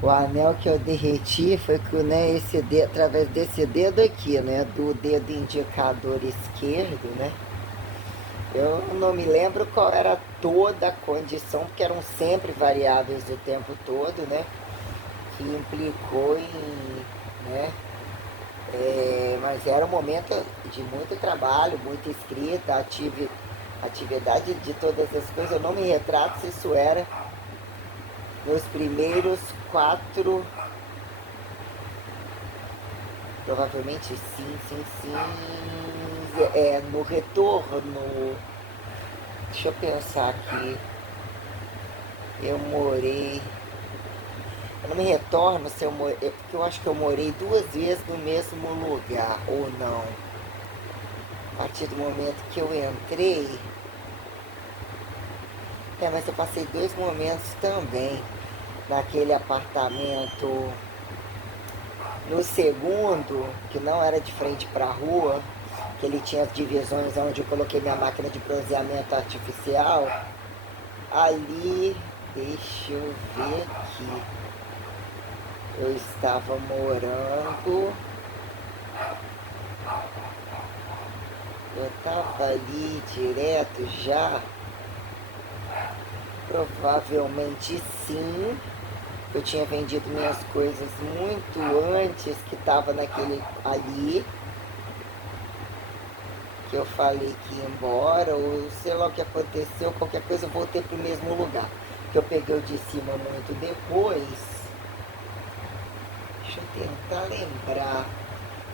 O anel que eu derreti foi com, né, esse dedo, através desse dedo aqui, né? Do dedo indicador esquerdo, né? Eu não me lembro qual era toda a condição, porque eram sempre variáveis o tempo todo, né? Que implicou em, né? Mas era um momento de muito trabalho, muita escrita, atividade de todas as coisas. Eu não me retrato se isso era nos primeiros quatro. Provavelmente sim, sim, sim. No retorno. Deixa eu pensar aqui. Eu morei. Eu não me retorno se eu morei. Porque eu acho que eu morei duas vezes no mesmo lugar, ou não. A partir do momento que eu entrei. Mas eu passei dois momentos também naquele apartamento. No segundo, que não era de frente para a rua, que ele tinha as divisões onde eu coloquei minha máquina de bronzeamento artificial, ali, deixa eu ver aqui, eu estava morando, eu estava ali direto já, provavelmente sim, eu tinha vendido minhas coisas muito antes que estava naquele ali, que eu falei que ia embora, ou sei lá o que aconteceu, qualquer coisa eu voltei pro mesmo lugar. Que eu peguei o de cima muito depois. Deixa eu tentar lembrar.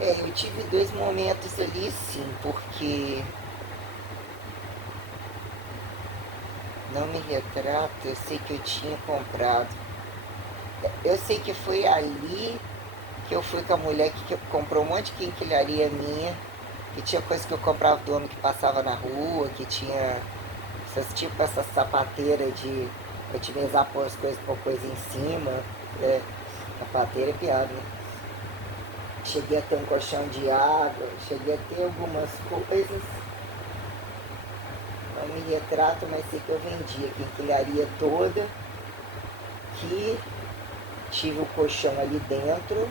Eu tive dois momentos ali sim, porque não me retrato, eu sei que eu tinha comprado. Eu sei que foi ali que eu fui com a mulher que comprou um monte de quinquilharia minha, que tinha coisa que eu comprava do homem que passava na rua, que tinha tipo essas sapateiras de otimizar pôr as coisas, pôr coisa em cima. Sapateira é piada, né? Cheguei a ter um colchão de água, cheguei a ter algumas coisas. Não me retrato, mas sei que eu vendi a quinquilharia toda. Que tive o colchão ali dentro,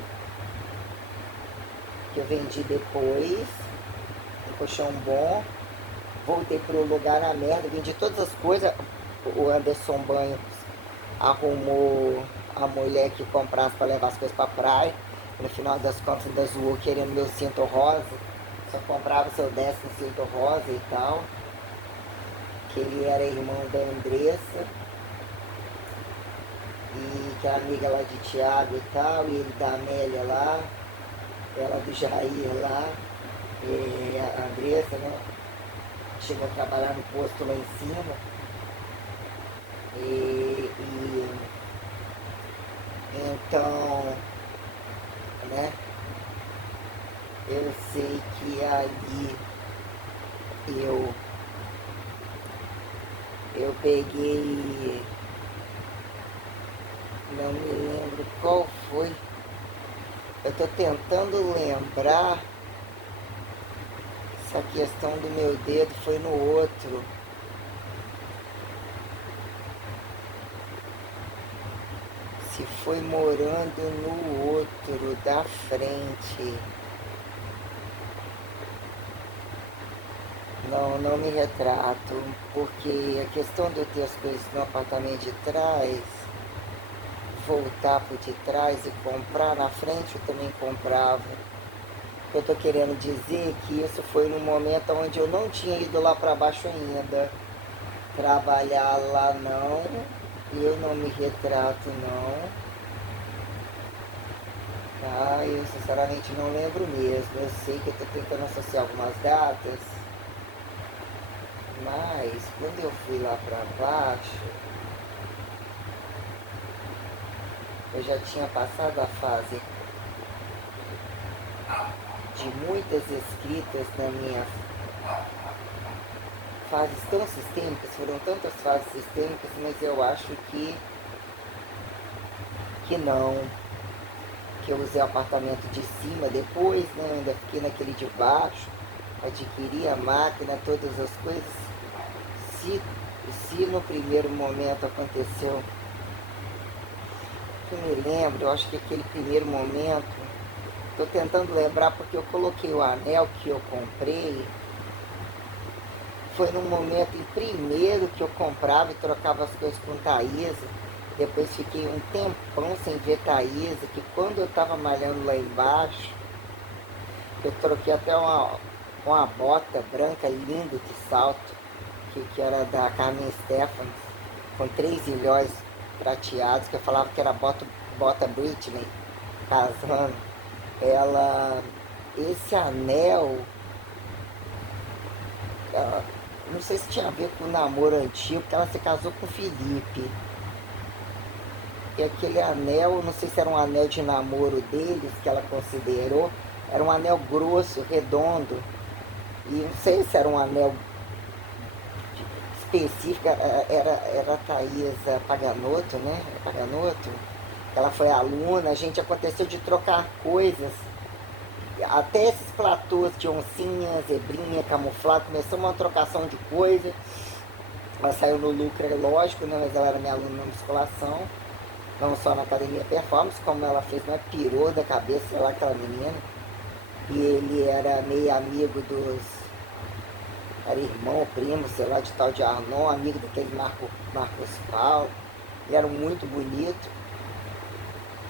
que eu vendi depois. Um colchão bom. Voltei pro lugar na merda, vendi todas as coisas. O Anderson Banhos arrumou a mulher que comprasse para levar as coisas para praia. No final das contas ainda zoou querendo meu cinto rosa. Só comprava se eu desse um cinto rosa e tal. Que ele era irmão da Andressa. E que é amiga lá de Tiago e tal. E ele da Amélia lá. Ela do Jair lá. E a Andressa, né? Chegou a trabalhar no posto lá em cima. E então, né? Eu sei que ali eu, eu peguei, não me lembro qual foi. Eu tô tentando lembrar se a questão do meu dedo foi no outro. Se foi morando no outro da frente. Não, não me retrato, porque a questão de eu ter as coisas no apartamento de trás, voltar por de trás e comprar na frente, eu também comprava. O que eu estou querendo dizer é que isso foi num momento onde eu não tinha ido lá para baixo ainda. Trabalhar lá não, eu não me retrato não. Eu sinceramente não lembro mesmo. Eu sei que eu estou tentando associar algumas datas, mas quando eu fui lá para baixo, eu já tinha passado a fase de muitas escritas na minha fases tão sistêmicas, foram tantas fases sistêmicas, mas eu acho que não, que eu usei o apartamento de cima depois, né? Eu ainda fiquei naquele de baixo, adquiri a máquina, todas as coisas. Se, se no primeiro momento aconteceu que me lembro, eu acho que aquele primeiro momento, tô tentando lembrar porque eu coloquei o anel que eu comprei, foi num momento em primeiro que eu comprava e trocava as coisas com Thaisa. Depois fiquei um tempão sem ver Thaisa, que quando eu tava malhando lá embaixo, eu troquei até uma bota branca linda de salto, que era da Carmen Stephens, com 3 ilhóis prateados, que eu falava que era bota Britney, casando. Ela, esse anel, ela, não sei se tinha a ver com o namoro antigo, porque ela se casou com o Felipe. E aquele anel, não sei se era um anel de namoro deles, que ela considerou, era um anel grosso, redondo. E não sei se era um anel específico, era a Thaisa Paganoto, né? Paganoto. Ela foi aluna, a gente aconteceu de trocar coisas. Até esses platôs de oncinha, zebrinha, camuflado, começamos uma trocação de coisas. Ela saiu no lucro, é lógico, né? Mas ela era minha aluna na musculação, não só na academia performance, como ela fez, uma pirou da cabeça, sei lá, aquela menina. E ele era meio amigo era irmão, primo, sei lá, de tal de Arnon, amigo daquele Marcos Paulo. Ele era muito bonito.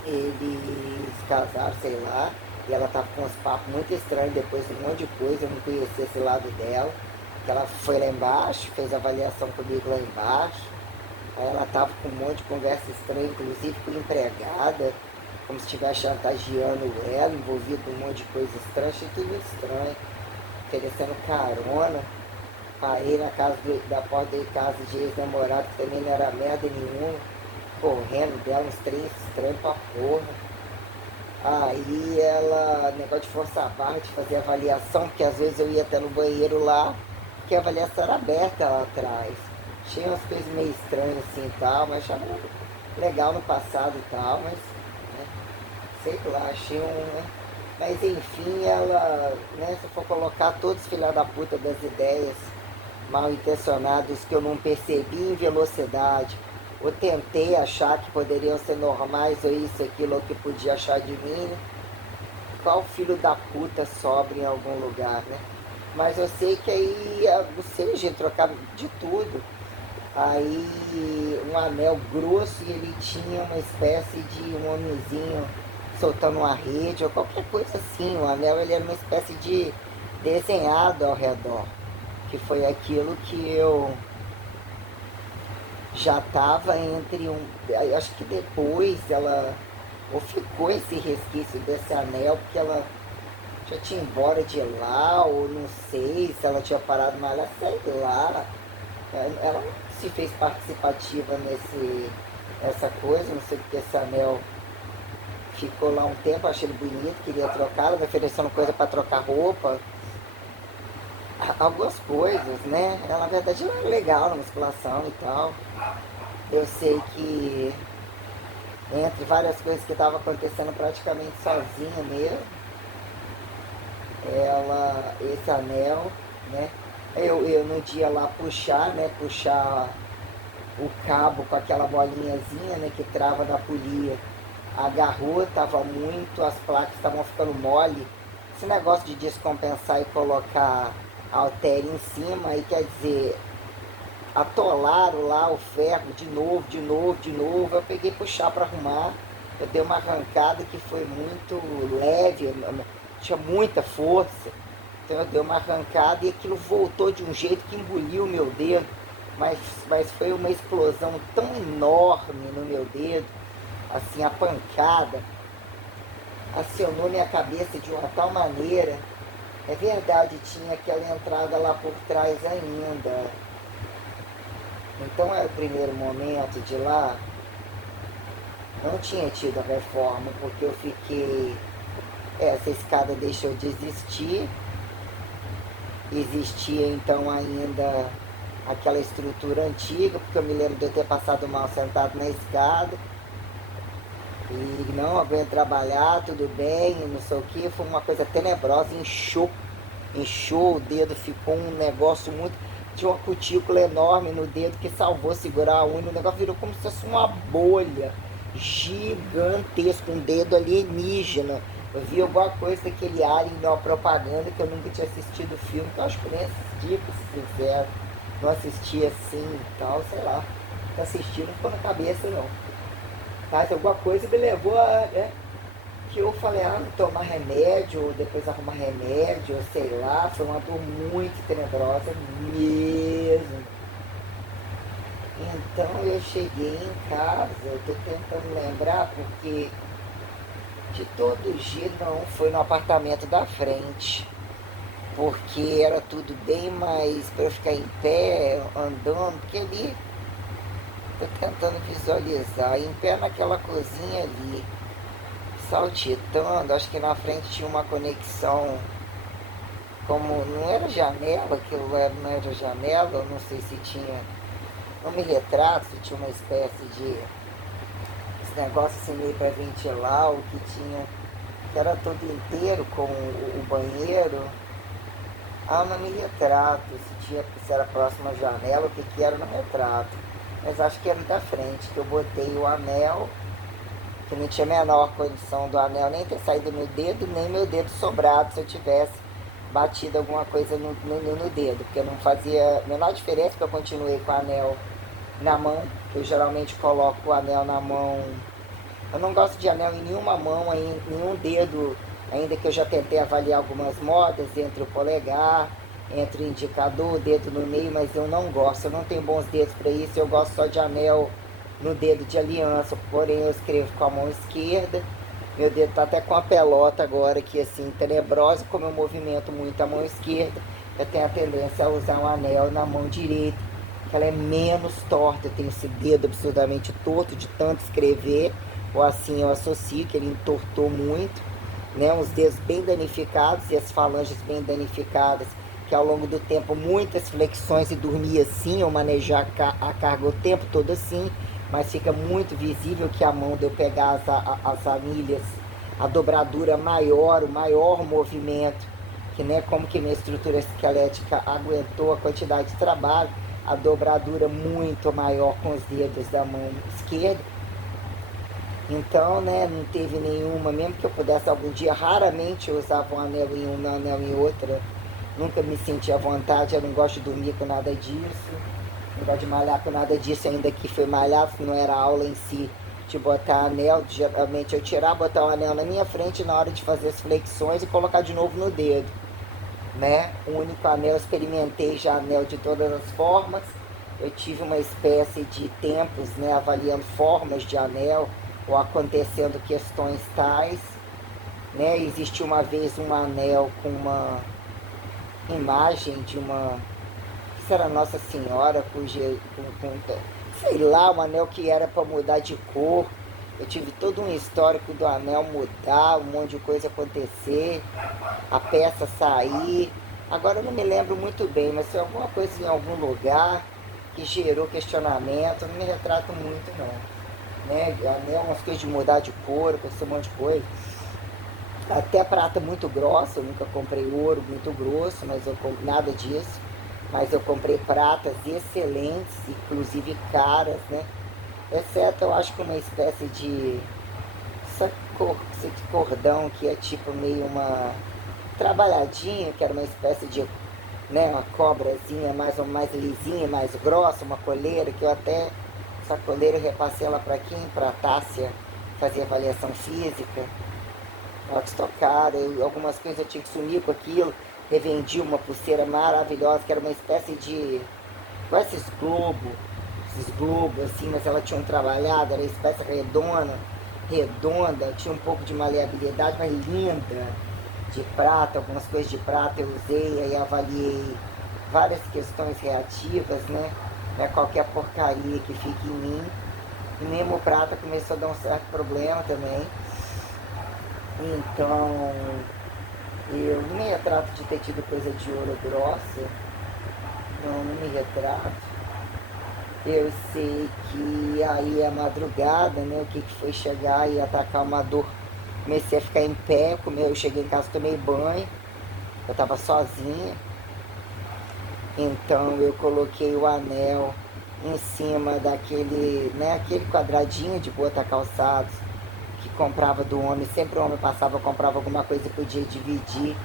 Eles casaram, sei lá, e ela tava com uns papos muito estranhos, depois um monte de coisa, eu não conhecia esse lado dela. Ela foi lá embaixo, fez avaliação comigo lá embaixo. Aí ela tava com um monte de conversa estranha, inclusive com empregada, como se estivesse chantageando ela, envolvido em um monte de coisa estranha, achei tudo estranho, oferecendo carona. Parei na casa da porta de casa de ex-namorado, que também não era merda nenhuma, correndo dela, uns trem estranhos pra porra. Aí ela, negócio de forçar a barra, de fazer avaliação, porque às vezes eu ia até no banheiro lá, porque a avaliação era aberta lá atrás. Tinha umas coisas meio estranhas assim e tal, mas achava legal no passado e tal, mas, né, sei lá, achei um... Né? Mas enfim, ela, né, se for colocar todos os filhos da puta das ideias mal intencionados que eu não percebi em velocidade, ou tentei achar que poderiam ser normais, ou isso, aquilo, ou que podia achar de mim, né? Qual filho da puta sobra em algum lugar, né? Mas eu sei que aí, ou seja, trocava de tudo. Aí um anel grosso e ele tinha uma espécie de um homenzinho soltando uma rede ou qualquer coisa assim. O anel ele era uma espécie de desenhado ao redor, que foi aquilo que eu já estava entre um... Acho que depois ela... Ou ficou esse resquício desse anel, porque ela já tinha ido embora de lá, ou não sei se ela tinha parado, mas ela, sei lá. Ela não se fez participativa nessa coisa, não sei porque esse anel ficou lá um tempo, achei ele bonito, queria trocar, ela me oferecendo coisa para trocar roupa, algumas coisas, né? Ela, na verdade, ela era legal na musculação e tal. Eu sei que entre várias coisas que estavam acontecendo praticamente sozinha mesmo, esse anel, né? Eu no dia lá puxar, né? Puxar o cabo com aquela bolinhazinha, né? Que trava na polia. Agarrou, tava muito, as placas estavam ficando mole. Esse negócio de descompensar e colocar halter em cima, aí quer dizer, atolaram lá o ferro de novo, de novo, de novo. Eu peguei puxar para arrumar. Eu dei uma arrancada que foi muito leve, tinha muita força. Então eu dei uma arrancada e aquilo voltou de um jeito que engoliu o meu dedo. Mas foi uma explosão tão enorme no meu dedo, assim, a pancada acionou minha cabeça de uma tal maneira. É verdade, tinha aquela entrada lá por trás ainda. Então era o primeiro momento de lá, não tinha tido a reforma, porque eu fiquei... Essa escada deixou de existir. Existia então ainda aquela estrutura antiga, porque eu me lembro de eu ter passado mal sentado na escada. E não aguento trabalhar, tudo bem, não sei o que. Foi uma coisa tenebrosa, inchou o dedo, ficou um negócio muito... Tinha uma cutícula enorme no dedo que salvou segurar a unha, o negócio virou como se fosse uma bolha. gigantesco, um dedo alienígena. Eu vi alguma coisa daquele Alien numa propaganda que eu nunca tinha assistido o filme, então acho que nem assisti, pra ser sincero. Não assisti assim e tal, sei lá. Assisti, não ficou na cabeça não. Mas alguma coisa me levou a, né, que eu falei, não tomar remédio, ou depois arrumar remédio, ou sei lá, foi uma dor muito tenebrosa mesmo. Então eu cheguei em casa, eu tô tentando lembrar porque de todo jeito não foi no apartamento da frente. Porque era tudo bem mais para eu ficar em pé, andando, porque ali, tô tentando visualizar, em pé naquela cozinha ali, saltitando, acho que na frente tinha uma conexão, como não era janela, aquilo era, não era janela, eu não sei se tinha, não me retrato, se tinha uma espécie de esse negócio assim meio para ventilar, o que tinha, que era todo inteiro com o banheiro. Não me retrato, se era próximo à janela, o que era no retrato. Mas acho que era da frente, que eu botei o anel, que não tinha a menor condição do anel nem ter saído no dedo, nem meu dedo sobrado se eu tivesse batido alguma coisa no dedo, porque não fazia a menor diferença, porque eu continuei com o anel na mão. Eu geralmente coloco o anel na mão. Eu não gosto de anel em nenhuma mão, em nenhum dedo, ainda que eu já tentei avaliar algumas modas, entre o polegar, entre o indicador, o dedo no meio, mas eu não gosto, eu não tenho bons dedos para isso, eu gosto só de anel no dedo de aliança, porém eu escrevo com a mão esquerda, meu dedo tá até com a pelota agora, que assim, tenebrosa, como eu movimento muito a mão esquerda, eu tenho a tendência a usar um anel na mão direita, que ela é menos torta, eu tenho esse dedo absurdamente torto de tanto escrever, ou assim eu associo que ele entortou muito, né? Os dedos bem danificados e as falanges bem danificadas, que ao longo do tempo muitas flexões e dormir assim, ou manejar a carga o tempo todo assim, mas fica muito visível que a mão de eu pegar as anilhas, a dobradura maior, o maior movimento, que né, como que minha estrutura esquelética aguentou a quantidade de trabalho, a dobradura muito maior com os dedos da mão esquerda. Então, né, não teve nenhuma, mesmo que eu pudesse algum dia, raramente eu usava um anel em uma, um anel em outra. Nunca me senti à vontade, eu não gosto de dormir com nada disso, não gosto de malhar com nada disso, ainda que foi malhar, se não era aula em si, de botar anel, geralmente eu tirar, botar o anel na minha frente na hora de fazer as flexões e colocar de novo no dedo, né? O único anel, eu experimentei já anel de todas as formas, eu tive uma espécie de tempos, né, avaliando formas de anel, ou acontecendo questões tais, né? Existe uma vez um anel com uma imagem de uma, isso era Nossa Senhora, sei lá, um anel que era para mudar de cor. Eu tive todo um histórico do anel mudar, um monte de coisa acontecer, a peça sair. Agora eu não me lembro muito bem, mas foi alguma coisa em algum lugar que gerou questionamento, eu não me retrato muito não. Né? Anel, umas coisas de mudar de cor, com esse monte de coisa. Até prata muito grossa, eu nunca comprei ouro muito grosso, mas eu nada disso. Mas eu comprei pratas excelentes, inclusive caras, né? Exceto eu acho que uma espécie de esse cordão que é tipo meio uma trabalhadinha, que era uma espécie de, né, uma cobrazinha mais lisinha, mais grossa, uma coleira, que eu até, essa coleira eu repassei ela para quem? Para a Tássia, fazer avaliação física. Ela custou caro, algumas coisas eu tinha que sumir com aquilo, revendi uma pulseira maravilhosa, que era uma espécie de, igual esses globos assim, mas ela tinha um trabalhado, era uma espécie redonda, tinha um pouco de maleabilidade, mas linda, de prata, algumas coisas de prata eu usei, aí avaliei várias questões reativas, né? Não é qualquer porcaria que fique em mim. E mesmo o prata começou a dar um certo problema também. Então, eu não me retrato de ter tido coisa de ouro grossa. Não me retrato. Eu sei que aí a madrugada, né, o que foi chegar e atacar uma dor. Comecei a ficar em pé, eu cheguei em casa, tomei banho, eu estava sozinha. Então eu coloquei o anel em cima daquele, né, aquele quadradinho de botar calçados que comprava do homem, sempre o homem passava, comprava alguma coisa e podia dividir,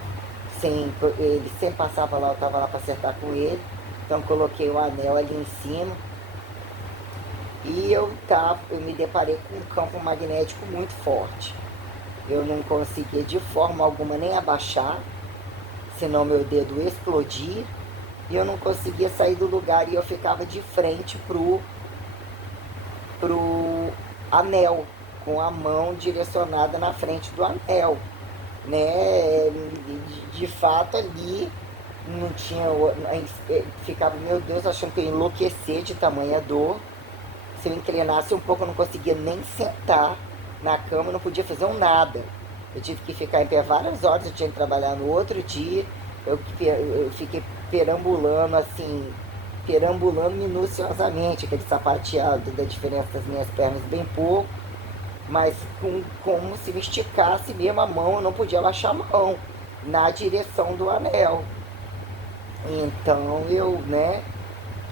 sem, ele sempre passava lá, eu estava lá para acertar com ele, então coloquei o anel ali em cima e eu me deparei com um campo magnético muito forte. Eu não conseguia de forma alguma nem abaixar, senão meu dedo explodia, e eu não conseguia sair do lugar e eu ficava de frente pro anel, com a mão direcionada na frente do anel, né? De fato ali não tinha, ficava, meu Deus, achando que eu ia enlouquecer de tamanha dor. Se eu inclinasse um pouco eu não conseguia nem sentar na cama, não podia fazer um nada. Eu tive que ficar em pé várias horas, eu tinha que trabalhar no outro dia, eu fiquei perambulando assim, perambulando minuciosamente, aquele sapateado da diferença das minhas pernas bem pouco, mas como se me esticasse mesmo a mão, eu não podia baixar a mão na direção do anel. Então eu, né,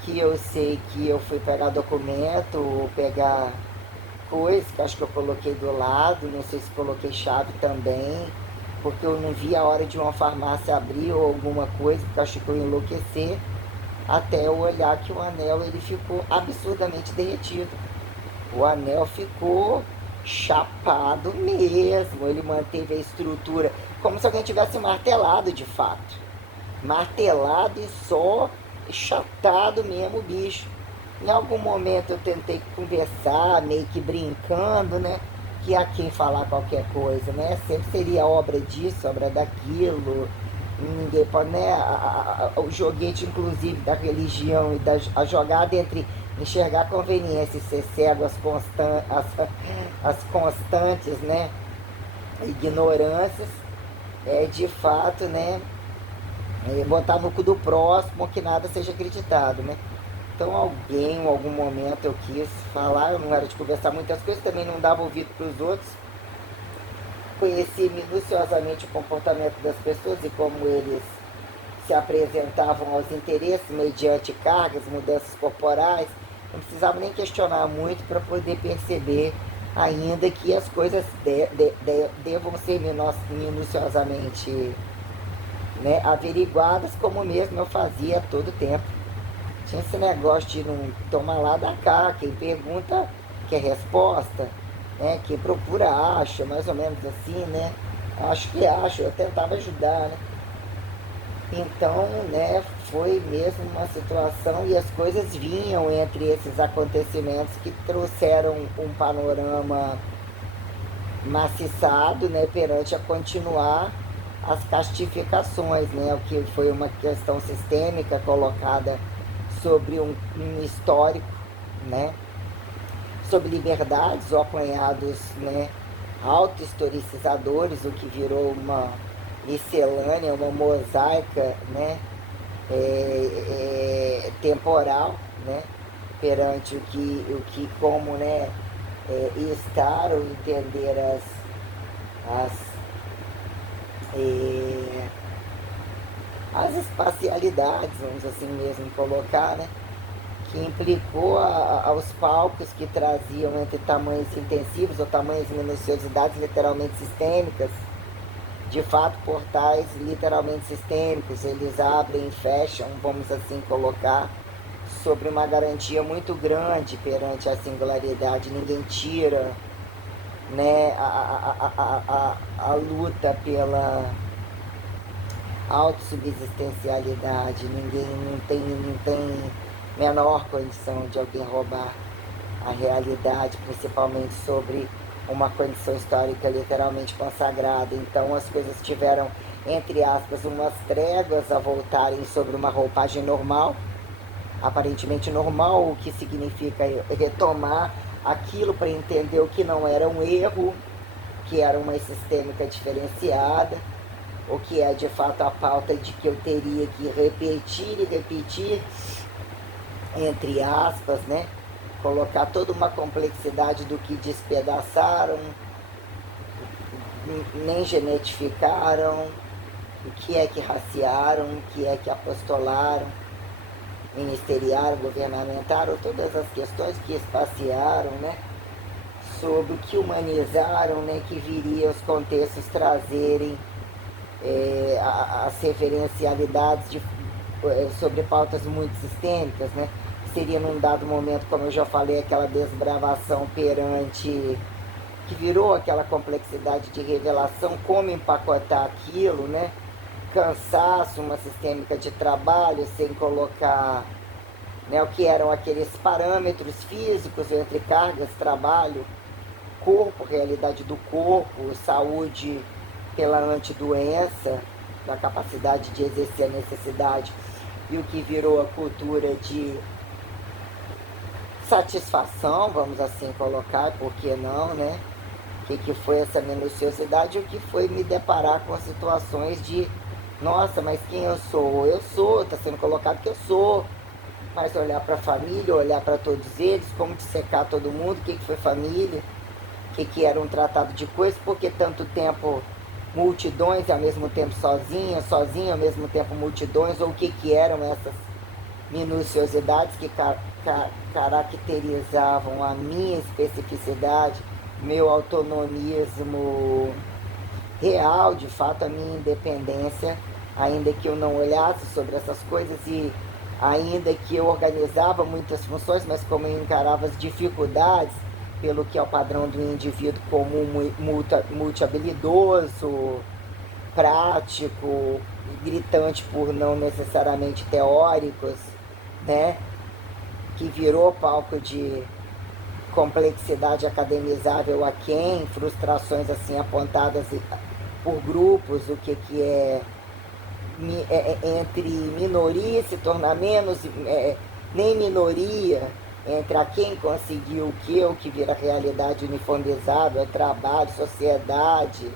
que eu sei que eu fui pegar documento, ou pegar coisa, que acho que eu coloquei do lado, não sei se coloquei chave também, porque eu não vi a hora de uma farmácia abrir ou alguma coisa, porque eu achei que eu ia enlouquecer, até eu olhar que o anel ele ficou absurdamente derretido. O anel ficou chapado mesmo, ele manteve a estrutura, como se alguém tivesse martelado de fato. Martelado e só chatado mesmo o bicho. Em algum momento eu tentei conversar, meio que brincando, né? Que há quem falar qualquer coisa, né? Sempre seria obra disso, obra daquilo. Ninguém pode, né? O joguete, inclusive, da religião e a jogada entre enxergar conveniência e ser cego as constantes, né? Ignorâncias, de fato, né? Botar no cu do próximo que nada seja acreditado, né? Então alguém, em algum momento eu quis falar, eu não era de conversar muitas coisas, também não dava ouvido para os outros. Conheci minuciosamente o comportamento das pessoas e como eles se apresentavam aos interesses mediante cargas, mudanças corporais. Não precisava nem questionar muito para poder perceber ainda que as coisas devam ser minuciosamente, né, averiguadas, como mesmo eu fazia a todo tempo. Tinha esse negócio de não tomar lá da cá, quem pergunta quer resposta, né? Quem procura acha, mais ou menos assim, né? Acho que acho, eu tentava ajudar, né? Então, né, foi mesmo uma situação e as coisas vinham entre esses acontecimentos que trouxeram um panorama maciçado, né, perante a continuar as castificações, né, o que foi uma questão sistêmica colocada sobre um histórico, né, sobre liberdades ou apanhados, né, auto-historicizadores, o que virou uma miscelânea, uma mosaica, né, temporal, né, perante o que como, né, estar ou entender as, é, as espacialidades, vamos assim mesmo colocar, né, que implicou aos palcos que traziam entre tamanhos intensivos ou tamanhos minuciosidades literalmente sistêmicas, de fato portais literalmente sistêmicos, eles abrem e fecham, vamos assim colocar, sobre uma garantia muito grande perante a singularidade, ninguém tira, né, a luta pela autossubsistencialidade, ninguém não tem menor condição de alguém roubar a realidade, principalmente sobre uma condição histórica literalmente consagrada. Então as coisas tiveram, entre aspas, umas tréguas a voltarem sobre uma roupagem normal, aparentemente normal, o que significa retomar aquilo para entender o que não era um erro, que era uma sistêmica diferenciada, o que é de fato a pauta de que eu teria que repetir e repetir, entre aspas, né? Colocar toda uma complexidade do que despedaçaram, nem genetificaram, o que é que raciaram, o que é que apostolaram, ministerial, governamental, ou todas as questões que espaciaram, né, sobre que humanizaram, né, que viria os contextos trazerem as referencialidades sobre pautas muito sistêmicas, né? Seria num dado momento, como eu já falei, aquela desbravação perante, que virou aquela complexidade de revelação, como empacotar aquilo, né? Cansaço, uma sistêmica de trabalho, sem colocar, né, o que eram aqueles parâmetros físicos entre cargas, trabalho, corpo, realidade do corpo, saúde pela antidoença, da capacidade de exercer a necessidade, e o que virou a cultura de satisfação, vamos assim colocar, por que não, né? O que foi essa minuciosidade, o que foi me deparar com situações de, nossa, mas quem eu sou? Eu sou, está sendo colocado que eu sou, mas olhar para a família, olhar para todos eles, como dissecar todo mundo, o que foi família, o que era um tratado de coisas, porque tanto tempo multidões e ao mesmo tempo sozinho, sozinho ao mesmo tempo multidões, ou o que eram essas minuciosidades que caracterizavam a minha especificidade, meu autonomismo real, de fato a minha independência, ainda que eu não olhasse sobre essas coisas e ainda que eu organizava muitas funções, mas como eu encarava as dificuldades pelo que é o padrão do indivíduo comum, multi-habilidoso, prático, gritante por não necessariamente teóricos, né? Que virou palco de complexidade academizável a quem, frustrações assim apontadas por grupos, o que é entre minoria se tornar menos, nem minoria, entre a quem conseguiu o que vira realidade uniformizado, é trabalho, sociedade,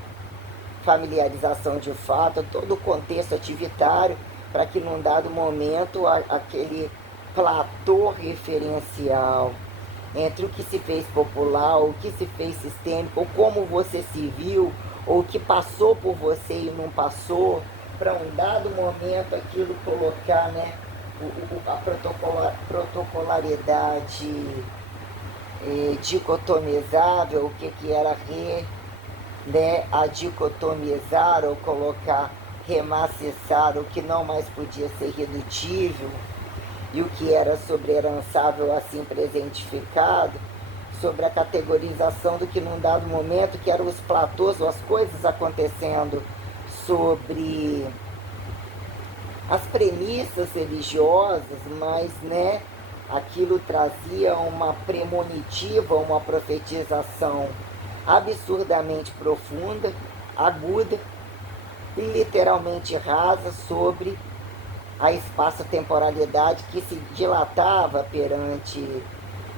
familiarização de fato, todo o contexto ativitário, para que num dado momento aquele platô referencial entre o que se fez popular, o que se fez sistêmico, ou como você se viu, ou o que passou por você e não passou, para um dado momento aquilo colocar, né, a protocolaridade dicotomizável, o que era né, a dicotomizar ou colocar, remaciçar o que não mais podia ser redutível, e o que era sobreherançável assim presentificado, sobre a categorização do que num dado momento, que eram os platôs ou as coisas acontecendo sobre as premissas religiosas, mas, né, aquilo trazia uma premonitiva, uma profetização absurdamente profunda, aguda e literalmente rasa sobre a espaço-temporalidade que se dilatava perante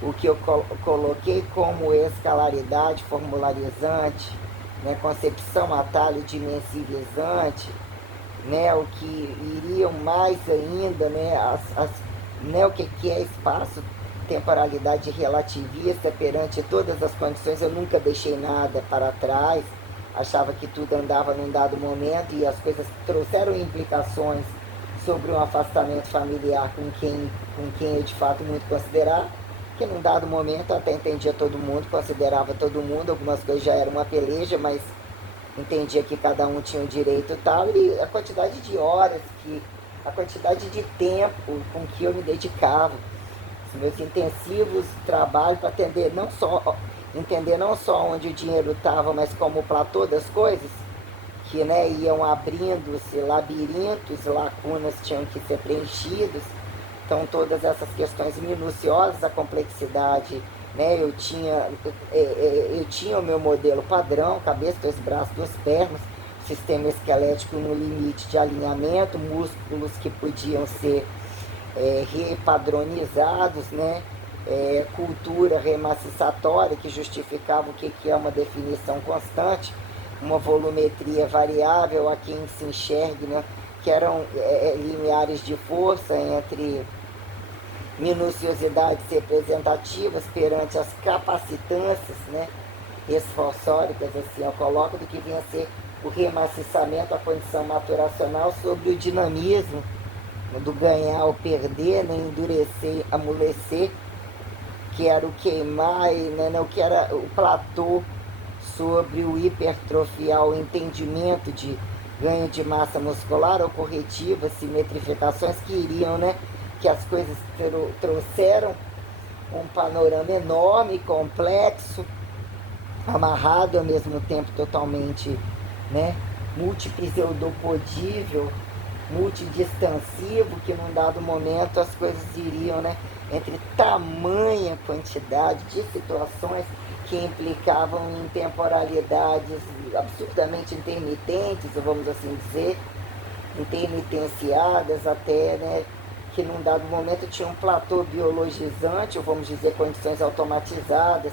o que eu coloquei como escalaridade formularizante, né, concepção atalho dimensivizante, né, o que iriam mais ainda, né, né, o que é espaço, temporalidade relativista perante todas as condições. Eu nunca deixei nada para trás, achava que tudo andava num dado momento e as coisas trouxeram implicações sobre um afastamento familiar com quem eu de fato muito considerava, que num dado momento eu até entendia todo mundo, considerava todo mundo, algumas coisas já eram uma peleja, mas entendia que cada um tinha um direito e tal, e a quantidade de horas, a quantidade de tempo com que eu me dedicava, os meus intensivos trabalhos para entender não só onde o dinheiro estava, mas como o platô das coisas, que, né, iam abrindo-se labirintos, lacunas tinham que ser preenchidos. Então todas essas questões minuciosas, a complexidade, né, eu tinha o meu modelo padrão, cabeça, dois braços, duas pernas, sistema esquelético no limite de alinhamento, músculos que podiam ser repadronizados, né, cultura remaciçatória que justificava o que é uma definição constante, uma volumetria variável a quem se enxergue, né, que eram limiares de força entre minuciosidades representativas perante as capacitâncias, né, esforçóricas, assim eu coloco, do que vinha a ser o remaciçamento, a condição maturacional sobre o dinamismo do ganhar ou perder, né? Endurecer, amolecer, que era o queimar, né? O que era o platô sobre o hipertrofiar, o entendimento de ganho de massa muscular ou corretivas, simetrificações que iriam, né? Que as coisas trouxeram um panorama enorme, complexo, amarrado ao mesmo tempo totalmente, né, multipseudopodível, multidistansivo, que num dado momento as coisas iriam, né, entre tamanha quantidade de situações que implicavam em temporalidades absurdamente intermitentes, vamos assim dizer, intermitenciadas até, né, que num dado momento tinha um platô biologizante, ou vamos dizer, condições automatizadas,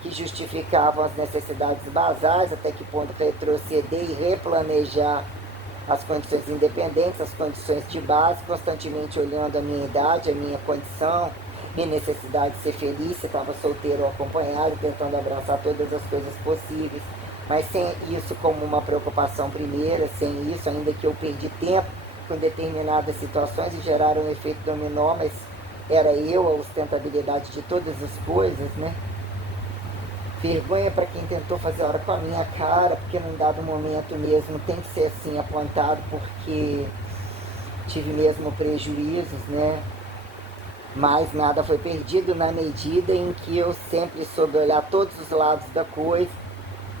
que justificavam as necessidades basais, até que ponto retroceder e replanejar as condições independentes, as condições de base, constantemente olhando a minha idade, a minha condição, minha necessidade de ser feliz, se estava solteiro ou acompanhado, tentando abraçar todas as coisas possíveis, mas sem isso como uma preocupação primeira, sem isso, ainda que eu perdi tempo com determinadas situações e geraram um efeito dominó, mas era eu a ostentabilidade de todas as coisas, né? Vergonha para quem tentou fazer hora com a minha cara, porque num dado momento mesmo tem que ser assim apontado, porque tive mesmo prejuízos, né? Mas nada foi perdido na medida em que eu sempre soube olhar todos os lados da coisa,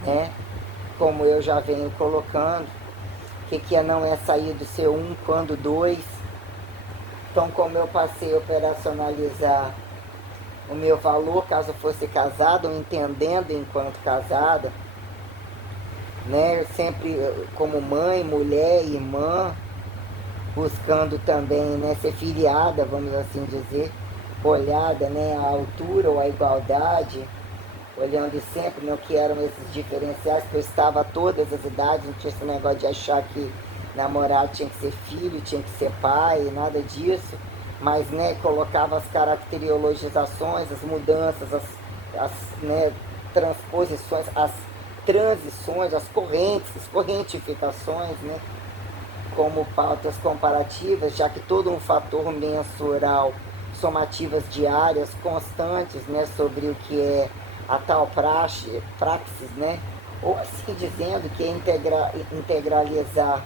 né? Como eu já venho colocando, que não é sair do seu um quando dois. Então, como eu passei a operacionalizar o meu valor caso fosse casada, ou entendendo enquanto casada, né? Sempre como mãe, mulher, irmã, buscando também, né, ser filiada, vamos assim dizer, olhada, né, à altura ou à igualdade, olhando sempre no que eram esses diferenciais, que eu estava a todas as idades, não tinha esse negócio de achar que namorado tinha que ser filho, tinha que ser pai, nada disso, mas, né, colocava as caracteriologizações, as mudanças, né, transposições, as transições, as correntificações, né, como pautas comparativas, já que todo um fator mensural, somativas diárias, constantes, né, sobre o que é a tal praxis, né, ou assim dizendo que é integralizar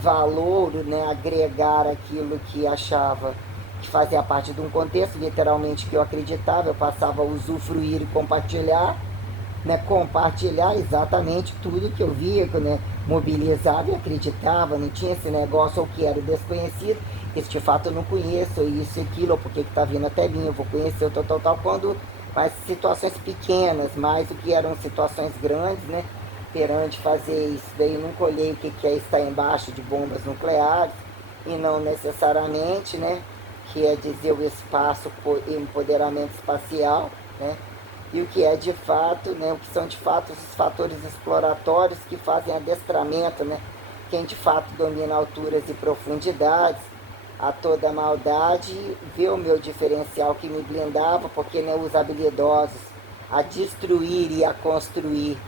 valor, né, agregar aquilo que achava que fazia parte de um contexto, literalmente que eu acreditava, eu passava a usufruir e compartilhar, né, compartilhar exatamente tudo que eu via, né, mobilizava e acreditava, não tinha esse negócio ou que era desconhecido, esse de fato eu não conheço, isso e aquilo, ou porque que tá vindo até mim, eu vou conhecer, tal, quando, mas situações pequenas, mais do que eram situações grandes, né, perante fazer isso, daí nunca olhei o que é estar embaixo de bombas nucleares, e não necessariamente, né, que é dizer o espaço, empoderamento espacial, né, e o que é de fato, né, o que são de fato os fatores exploratórios que fazem adestramento, né, quem de fato domina alturas e profundidades, a toda a maldade, vê o meu diferencial que me blindava, porque, né, os habilidosos a destruir e a construir,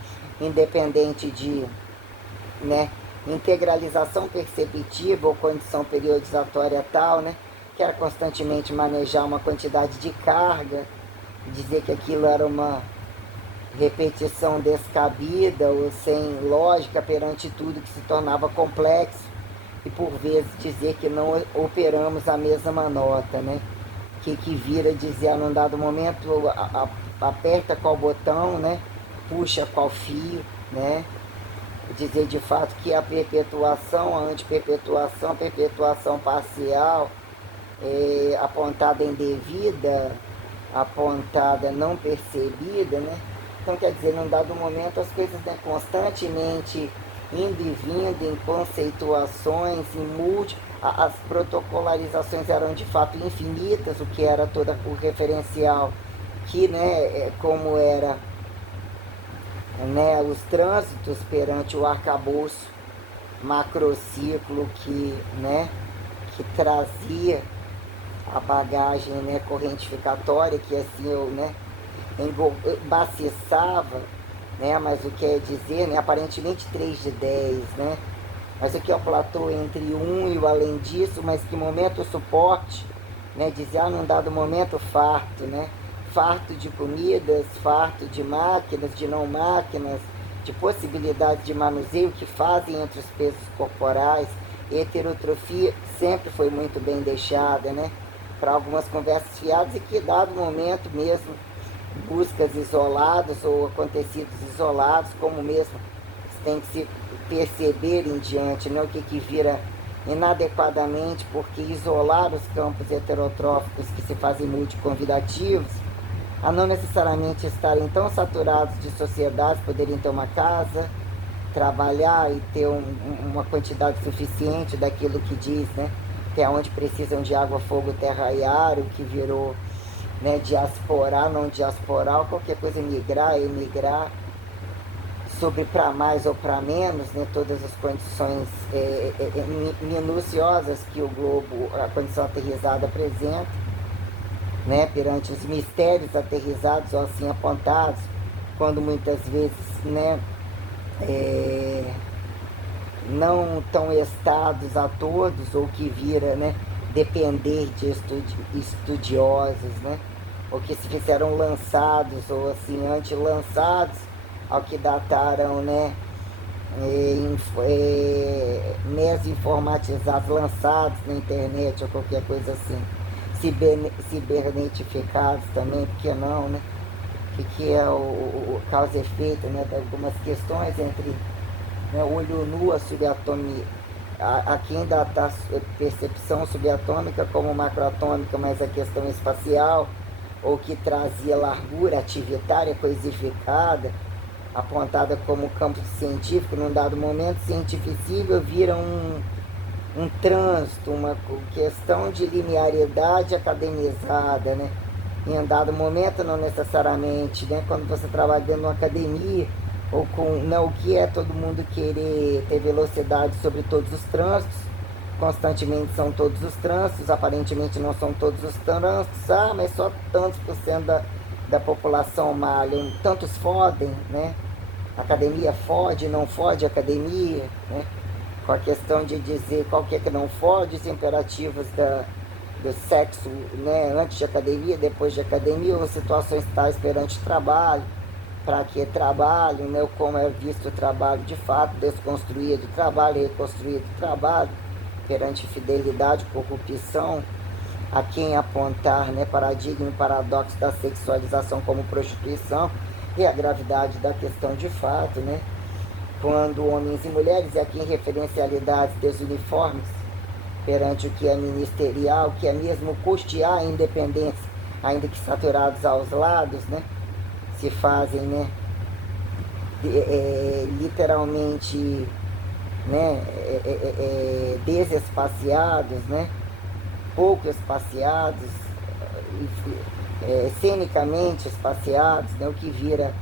independente de, né, integralização perceptiva ou condição periodizatória tal, né, que era constantemente manejar uma quantidade de carga, dizer que aquilo era uma repetição descabida ou sem lógica perante tudo que se tornava complexo, e por vezes dizer que não operamos a mesma nota, né? Que vira dizer num dado momento aperta qual botão, né? Puxa qual fio, né? Dizer de fato que a perpetuação, a antiperpetuação, a perpetuação parcial, apontada indevida, apontada não percebida, né? Então, quer dizer, num dado momento as coisas, né, constantemente indo e vindo em conceituações, em as protocolarizações eram de fato infinitas, o que era todo o referencial, que, né, como era, né, os trânsitos perante o arcabouço macrociclo que, né, que trazia a bagagem, né, correntificatória, que assim eu, né, embaciçava, né, mas o que é dizer, né, aparentemente 3 de 10, né, Mas aqui é o platô entre um e o além disso, mas que momento o suporte, né? Dizer, num dado momento farto, né? Farto de comidas, farto de máquinas, de não máquinas, de possibilidades de manuseio que fazem entre os pesos corporais. Heterotrofia sempre foi muito bem deixada, né? Para algumas conversas fiadas e que, dado momento mesmo, buscas isoladas ou acontecidos isolados, como mesmo tem que se perceber em diante, né? O que vira inadequadamente, porque isolar os campos heterotróficos que se fazem multiconvidativos, a não necessariamente estarem tão saturados de sociedades, poderem ter uma casa, trabalhar e ter uma quantidade suficiente daquilo que diz, né? Até onde precisam de água, fogo, terra e ar, o que virou, né, diasporar, não diasporar, qualquer coisa migrar, emigrar, sobre para mais ou para menos, né, todas as condições minuciosas que o globo, a condição aterrizada apresenta, né, perante os mistérios aterrizados ou assim apontados, quando muitas vezes, né, não tão estados a todos, ou que vira, né, depender de estudiosos, né, ou que se fizeram lançados, ou assim, anti-lançados, ao que dataram, né, meios informatizados lançados na internet, ou qualquer coisa assim, cibernetificados também, porque não, né, que é o causa e efeito, né, de algumas questões entre, né, olho nu, a subatômica, aqui ainda está percepção subatômica como macroatômica, mas a questão espacial, ou que trazia largura ativitária coisificada, apontada como campo científico, num dado momento cientificível, vira um trânsito, uma questão de linearidade academizada, né? Em um dado momento, não necessariamente, né? Quando você trabalha dentro de uma academia, ou com, não, o que é todo mundo querer ter velocidade sobre todos os trânsitos, constantemente são todos os trânsitos, aparentemente não são todos os trânsitos, mas só tantos por cento da população malham, tantos fodem, né? A academia fode, não fode a academia, né? Com a questão de dizer qual que é que não fode, os imperativos do sexo, né? Antes de academia, depois de academia, ou situações tais perante trabalho, para que trabalho, né? Como é visto o trabalho de fato, desconstruído trabalho, reconstruído trabalho, perante fidelidade, corrupção, a quem apontar, né, paradigma e paradoxo da sexualização como prostituição e a gravidade da questão de fato, né, quando homens e mulheres, e aqui em referencialidades desuniformes perante o que é ministerial, que é mesmo custear a independência, ainda que saturados aos lados, né, se fazem, né, literalmente, né, desespaciados, né, pouco espaciados, cenicamente espaciados, né, o que vira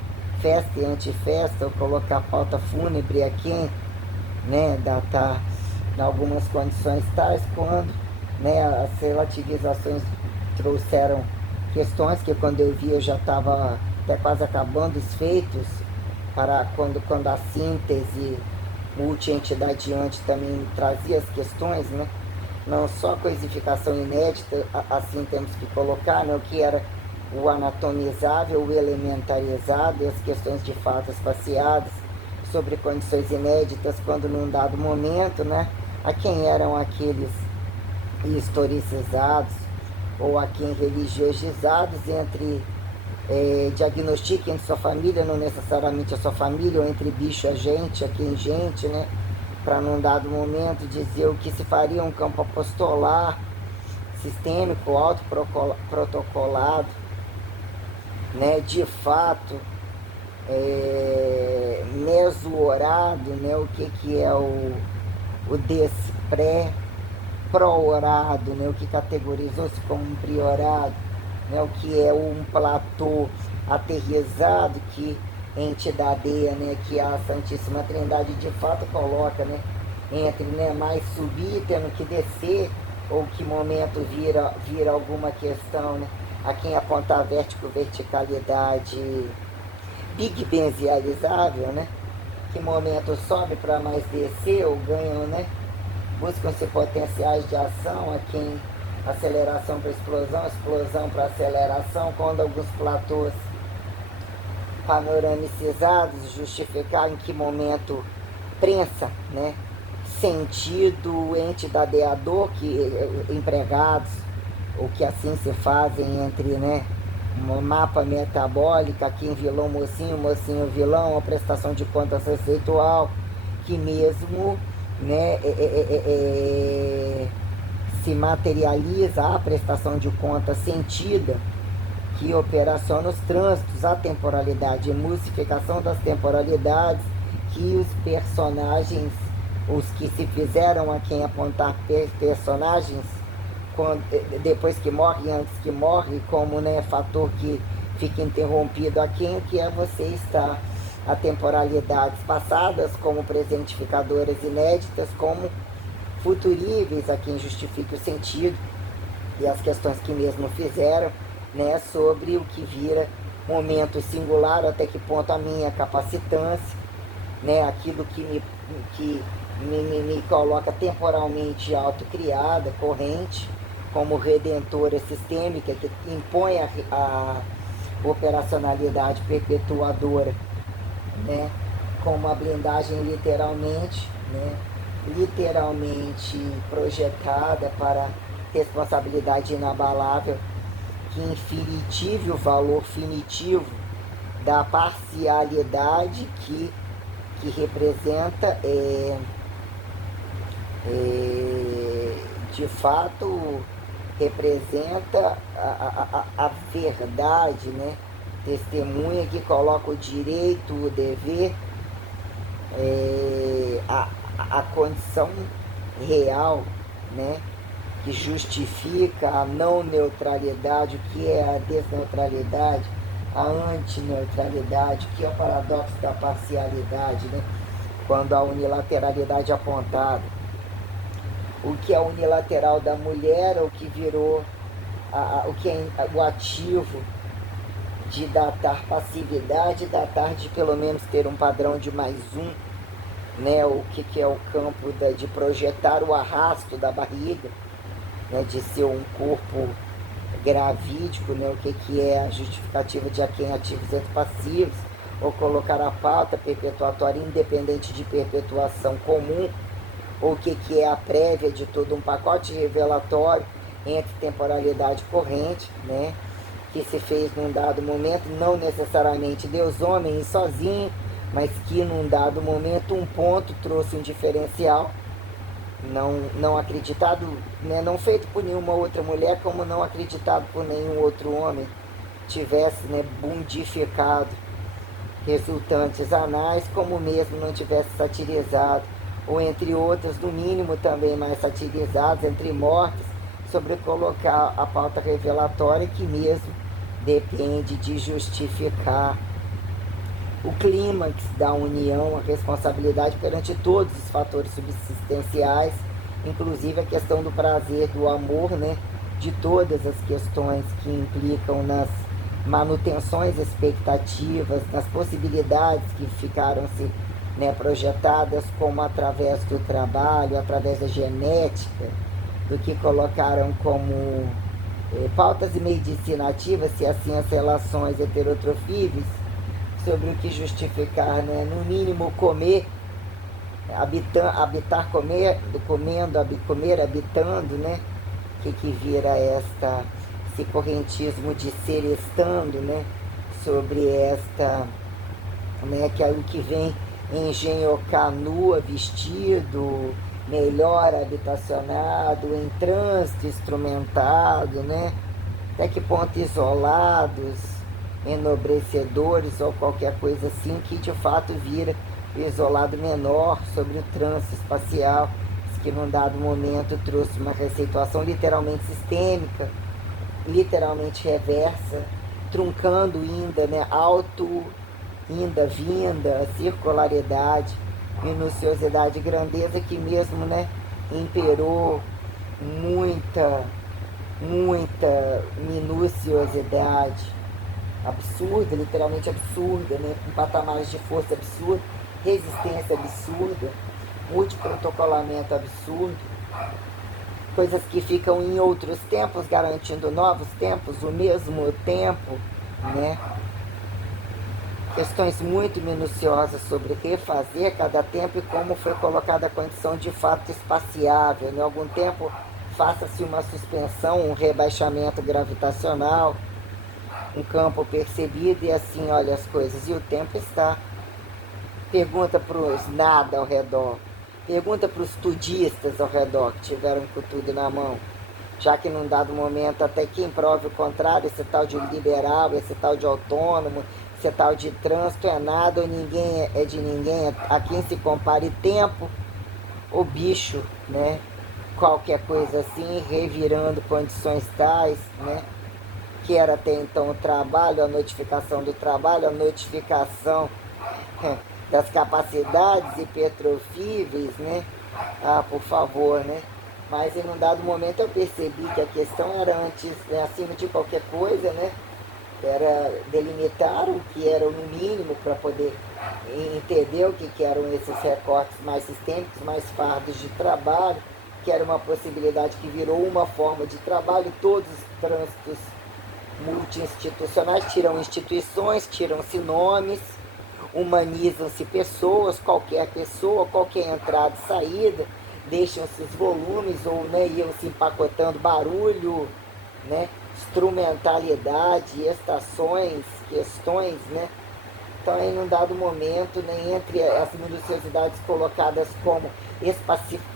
festa e antifesta, ou colocar pauta fúnebre a quem, né, datar em algumas condições tais, quando, né, as relativizações trouxeram questões que quando eu vi eu já estava até quase acabando os feitos, para quando a síntese multi-entidade também trazia as questões, né? Não só coisificação inédita, assim temos que colocar, né? O que era o anatomizável, o elementarizado, e as questões de fato espaciadas sobre condições inéditas, quando num dado momento, né? A quem eram aqueles historicizados, ou a quem religiosizados, entre diagnostique entre sua família, não necessariamente a sua família, ou entre bicho a gente, né? Para num dado momento dizer o que se faria um campo apostolar, sistêmico, autoprotocolado, né? De fato, meso-orado, né? O que é o despré, pró-orado, né? O que categorizou-se como um priorado, né, o que é um platô aterrizado que entidadeia, né, que a Santíssima Trindade de fato coloca, né, entre, né, mais subir tendo que descer, ou que momento vira alguma questão, né, a quem apontar verticalidade big benzializável, né, que momento sobe para mais descer ou ganham, né? Buscam-se potenciais de ação, aqui em aceleração para explosão, explosão para aceleração, quando alguns platôs panoramicizados justificar em que momento prensa, né? Sentido entidadeador que empregados, ou que assim se fazem entre, né? Um mapa metabólica, aqui em vilão mocinho, mocinho vilão, a prestação de contas receitual, que mesmo, né, se materializa a prestação de contas sentida, que operaciona os trânsitos, a temporalidade, emulsificação das temporalidades, que os personagens, os que se fizeram a quem apontar personagens, quando, depois que morre, antes que morre, como, né, fator que fica interrompido a quem, o que é você estar a temporalidades passadas como presentificadoras inéditas, como futuríveis a quem justifique o sentido, e as questões que mesmo fizeram, né, sobre o que vira momento singular, até que ponto a minha capacitância, né, aquilo que me coloca temporalmente autocriada, corrente, como redentora sistêmica, que impõe a operacionalidade perpetuadora, né, com uma blindagem literalmente, né, literalmente projetada para responsabilidade inabalável, que infinitive o valor finitivo da parcialidade que representa de fato representa a verdade, né? Testemunha que coloca o direito, o dever, a condição real, né? Que justifica a não neutralidade, o que é a desneutralidade, a antineutralidade, que é o paradoxo da parcialidade, né? Quando a unilateralidade é apontada. O que é unilateral da mulher, o que virou o que é o ativo de datar passividade, datar de pelo menos ter um padrão de mais um, né? O que é o campo de projetar o arrasto da barriga, né? De ser um corpo gravídico, né? O que é a justificativa de a quem ativos entre passivos, ou colocar a pauta perpetuatória independente de perpetuação comum, ou o que é a prévia de todo um pacote revelatório entre temporalidade corrente, né? Que se fez num dado momento, não necessariamente Deus homem e sozinho, mas que num dado momento um ponto trouxe um diferencial não acreditado, né, não feito por nenhuma outra mulher, como não acreditado por nenhum outro homem, tivesse, né, bundificado resultantes anais, como mesmo não tivesse satirizado, ou entre outras, no mínimo também mais satirizados, entre mortes, sobre colocar a pauta revelatória, que mesmo depende de justificar o clímax da união, a responsabilidade perante todos os fatores subsistenciais, inclusive a questão do prazer, do amor, né? De todas as questões que implicam nas manutenções expectativas, nas possibilidades que ficaram-se, né, projetadas, como através do trabalho, através da genética, do que colocaram como pautas medicinativas, se assim as relações heterotrofíveis, sobre o que justificar, né? No mínimo comer, habitar comendo, comer habitando, né? Que vira esse correntismo de ser estando, né? Sobre esta, né? Que é o que vem engenhocar nua, vestido, melhor habitacionado, em trânsito instrumentado, né? Até que ponto isolados, enobrecedores ou qualquer coisa assim, que de fato vira o isolado menor sobre o trânsito espacial, que num dado momento trouxe uma receituação literalmente sistêmica, literalmente reversa, truncando ainda, né, auto, inda, vinda, circularidade, minuciosidade e grandeza, que mesmo, né, imperou muita minuciosidade absurda, literalmente absurda, né? Com patamares de força absurda, resistência absurda, multiprotocolamento absurdo, coisas que ficam em outros tempos, garantindo novos tempos, o mesmo tempo, né? Questões muito minuciosas sobre refazer cada tempo e como foi colocada a condição de fato espaciável. Em algum tempo, faça-se uma suspensão, um rebaixamento gravitacional, um campo percebido e assim, olha as coisas. E o tempo está. Pergunta para os nada ao redor. Pergunta para os tudistas ao redor, que tiveram com tudo na mão. Já que num dado momento, até quem prove o contrário, esse tal de liberal, esse tal de autônomo, esse tal de trânsito é nada ou ninguém é de ninguém, a quem se compare tempo, o bicho, né? Qualquer coisa assim, revirando condições tais, né? Que era até então o trabalho, a notificação do trabalho, a notificação das capacidades hipertrofíveis, né? Ah, por favor, né? Mas em um dado momento eu percebi que a questão era antes, né, acima de qualquer coisa, né? Era delimitar o que era no mínimo para poder entender o que eram esses recortes mais sistêmicos, mais fardos de trabalho, que era uma possibilidade que virou uma forma de trabalho. Todos os trânsitos multi-institucionais tiram instituições, tiram-se nomes, humanizam-se pessoas, qualquer entrada e saída, deixam-se os volumes ou, né, iam se empacotando barulho, né, instrumentalidade, estações, questões, né? Então, em um dado momento, né, entre as minuciosidades colocadas como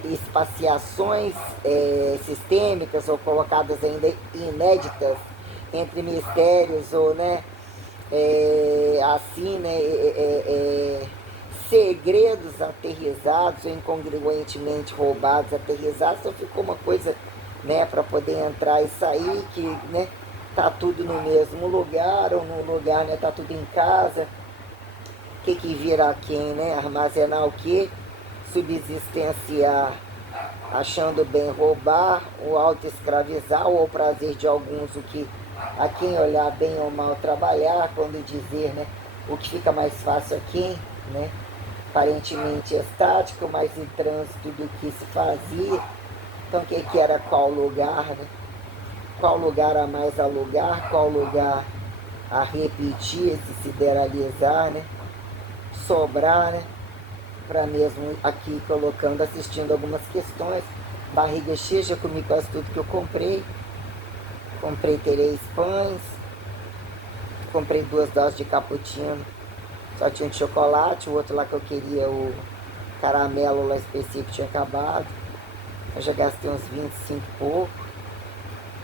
espaciações sistêmicas ou colocadas ainda inéditas, entre mistérios ou, né, assim, né, segredos aterrizados ou incongruentemente roubados, aterrizados, então ficou uma coisa, né, para poder entrar e sair, que, né, tá tudo no mesmo lugar, ou no lugar, né, tá tudo em casa, que vira quem, né, armazenar o que, subsistenciar, achando bem roubar, ou auto-escravizar, ou o prazer de alguns, o que a quem olhar bem ou mal trabalhar, quando dizer, né, o que fica mais fácil a quem, né, aparentemente estático, mas em trânsito do que se fazia. Então, o que era qual lugar, né? Qual lugar a mais alugar, qual lugar a repetir, se sideralizar, né? Sobrar, né? Para mesmo aqui colocando, assistindo algumas questões. Barriga cheia, já comi quase tudo que eu comprei. Comprei 3 pães, comprei 2 doses de cappuccino, só tinha um de chocolate, o outro lá que eu queria, o caramelo lá específico, tinha acabado. Eu já gastei uns 25 e pouco.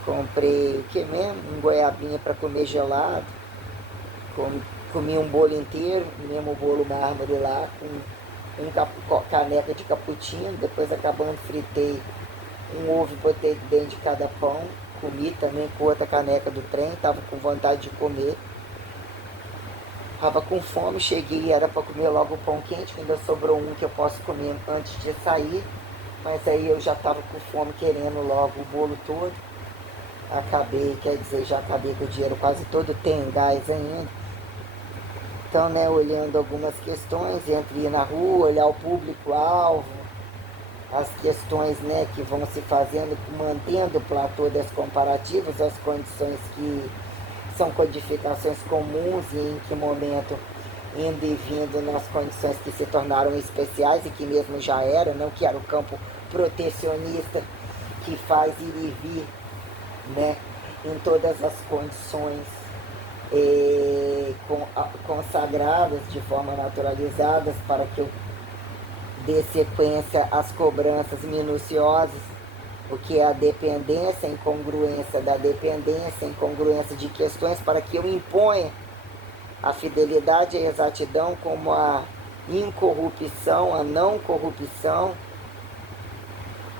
Comprei o que mesmo? Um goiabinha para comer gelado. Comi um bolo inteiro, mesmo bolo mármore lá, com caneca de cappuccino. Depois, acabando, fritei um ovo e botei dentro de cada pão. Comi também com outra caneca do trem, tava com vontade de comer. Tava com fome, cheguei e era para comer logo o pão quente, ainda sobrou um que eu posso comer antes de sair. Mas aí eu já tava com fome, querendo logo o bolo todo. Acabei, quer dizer, já acabei com o dinheiro quase todo, tem gás ainda. Então, né, olhando algumas questões, entre ir na rua, olhar o público-alvo, as questões, né, que vão se fazendo, mantendo o platô das comparativas, as condições que são codificações comuns e em que momento, indo e vindo nas condições que se tornaram especiais e que mesmo já eram, não que era o campo protecionista que faz ir e vir, né, em todas as condições consagradas de forma naturalizadas para que eu dê sequência às cobranças minuciosas, o que é a dependência, a incongruência da dependência, a incongruência de questões, para que eu imponha a fidelidade e a exatidão como a incorrupção, a não corrupção,